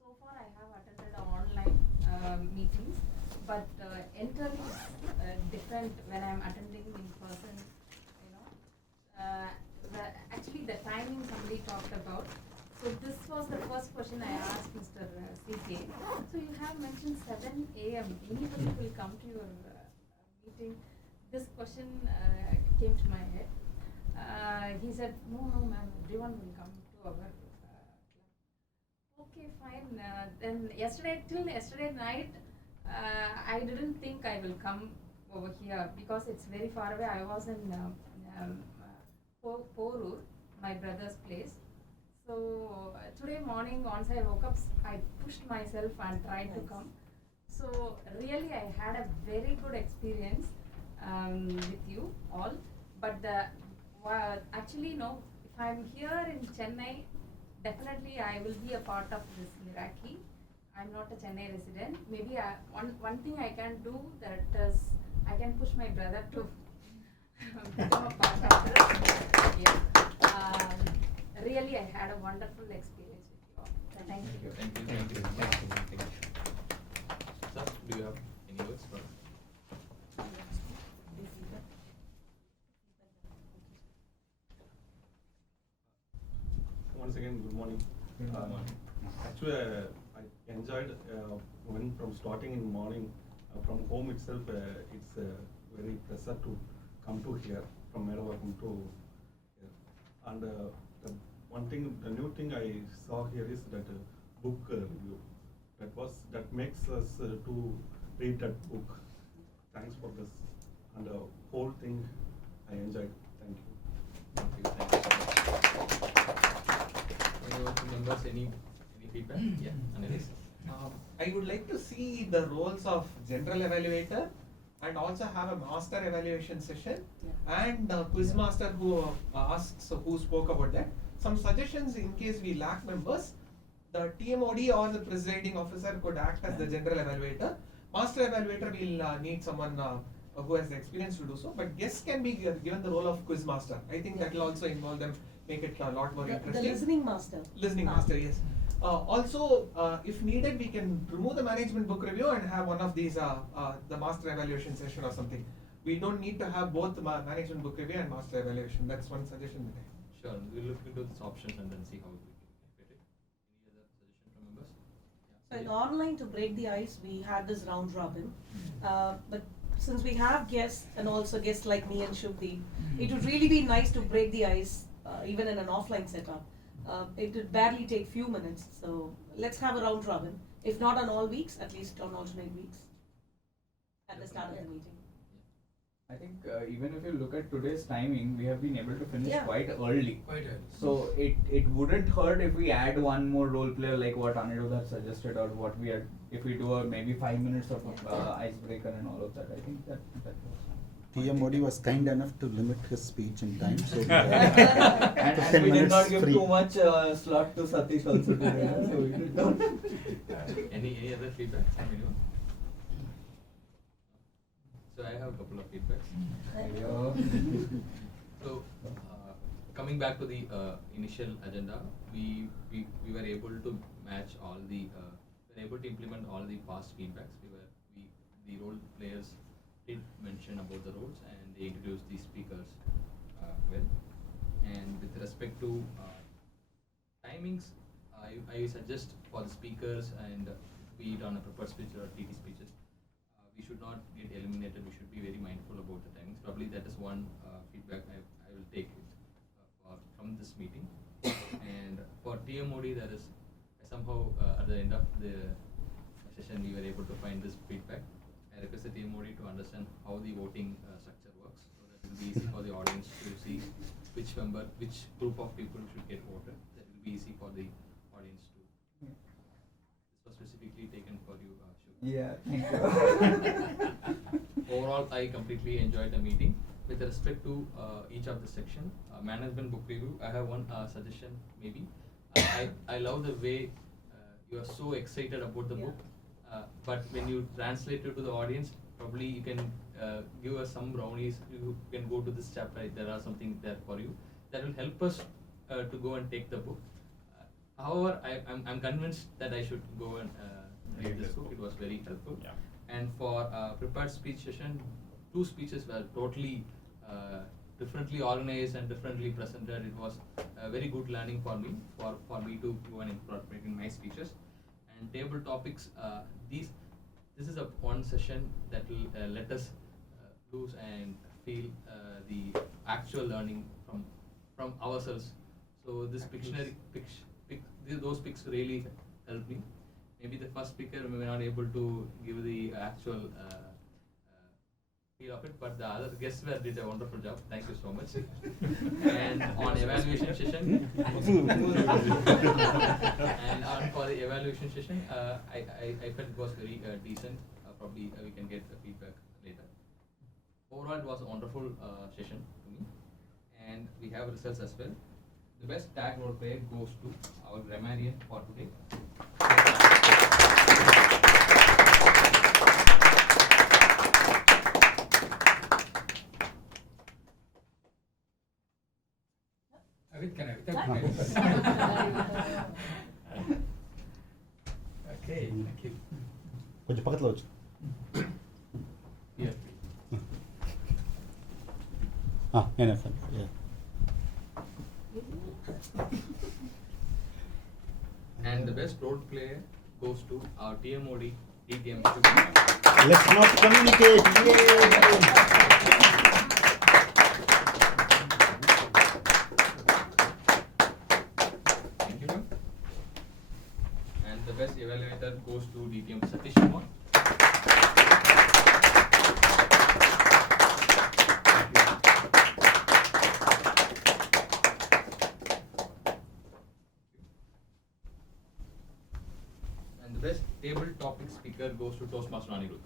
So far, I have attended online meetings, but entirely different when I'm attending in person. You know, actually the timing somebody talked about. So this was the first question I asked Mr. CK. So you have mentioned 7 a.m. Anybody will come to your meeting. This question came to my head. He said, no, ma'am, everyone will come to our club. Okay, fine. Then till yesterday night, I didn't think I will come over here because it's very far away. I was in Porur, my brother's place. So today morning, once I woke up, I pushed myself and tried to come. So really, I had a very good experience with you all. But actually, no. If I'm here in Chennai, definitely I will be a part of this Meraki. I'm not a Chennai resident. Maybe one thing I can do that is I can push my brother to become a part of this. Yeah. Really, I had a wonderful experience with you all. Thank you. Thank you. Sir, do you have any words for us? Once again, good morning. Actually, I enjoyed when from starting in the morning from home itself. It's very pleasure to come to here from Meraki to here. And the one thing, the new thing I saw here is that book review. That makes us to read that book. Thanks for this, and the whole thing I enjoyed. Thank you. Thank you so much. Anyone remembers any feedback? Yeah, Anilis. I would like to see the roles of general evaluator and also have a master evaluation session and quiz master who asks who spoke about that. Some suggestions in case we lack members. The TMOD or the presiding officer could act as the general evaluator. Master evaluator will need someone who has the experience to do so, but guests can be given the role of quiz master. I think that will also involve them, make it a lot more interesting. The listening master. Listening master, yes. Also, if needed, we can remove the management book review and have one of these, the master evaluation session or something. We don't need to have both the management book review and master evaluation. That's one suggestion that I have. Sure, we'll look into these options and then see how we can fit it. Any other suggestion from members? In online, to break the ice, we had this round robin. But since we have guests and also guests like me and Shubdi, it would really be nice to break the ice even in an offline setup. It would barely take few minutes. So let's have a round robin. If not on all weeks, at least on alternate weeks at the start of the meeting. I think even if you look at today's timing, we have been able to finish Yeah. quite early. Quite early. So it wouldn't hurt if we add one more role player like what Anirudh suggested, or what we are, if we do a maybe 5 minutes of icebreaker and all of that. I think that works. TM Modi was kind enough to limit his speech in time, so and we did not give free. too much slot to Satish also today. So we did not. Any other feedback from anyone? So I have a couple of feedbacks. So coming back to the initial agenda, we were able to match all the we were able to implement all the past feedbacks. The role players did mention about the roles and they introduced the speakers well. And with respect to timings, I suggest for the speakers and be it on a prepared speech or TT speeches, we should not get eliminated. We should be very mindful about the timings. Probably that is one feedback I will take it from this meeting. And for TMOD, there is somehow at the end of the session we were able to find this feedback. I request the TMOD to understand how the voting structure works, so that it will be easy for the audience to see which group of people should get voted. That will be easy for the audience to. This was specifically taken for you, Shubha. Yeah, thank you. Overall, I completely enjoyed the meeting. With respect to each of the section, management book review, I have one suggestion maybe. I love the way you are so excited about the book, but when you translate it to the audience, probably you can give us some brownies. You can go to this chapter. There are something there for you that will help us to go and take the book. However, I'm convinced that I should go and read this book. It was very helpful. Yeah. And for prepared speech session, 2 speeches were totally differently organized and differently presented. It was a very good learning for me to go and incorporate in my speeches. And table topics, this is a one session that will let us lose and feel the actual learning from ourselves. So this those picks really helped me. Maybe the first speaker may not able to give the actual feel of it, but the other guests did a wonderful job. Thank you so much. And on evaluation session, for the evaluation session, I felt it was very decent. Probably we can get the feedback later. Overall, it was a wonderful session to me, and we have results as well. The best tag role player goes to our grammarian for today. Okay, thank you. கொஞ்சம் பக்கத்துல வச்சு Here. என்ன sir And the best role player goes to our TMOD, DTM. let's not communicate. Thank you, ma'am. And the best evaluator goes to DTM Satish Kumar. And the best table topic speaker goes to Toastmaster Anirudh.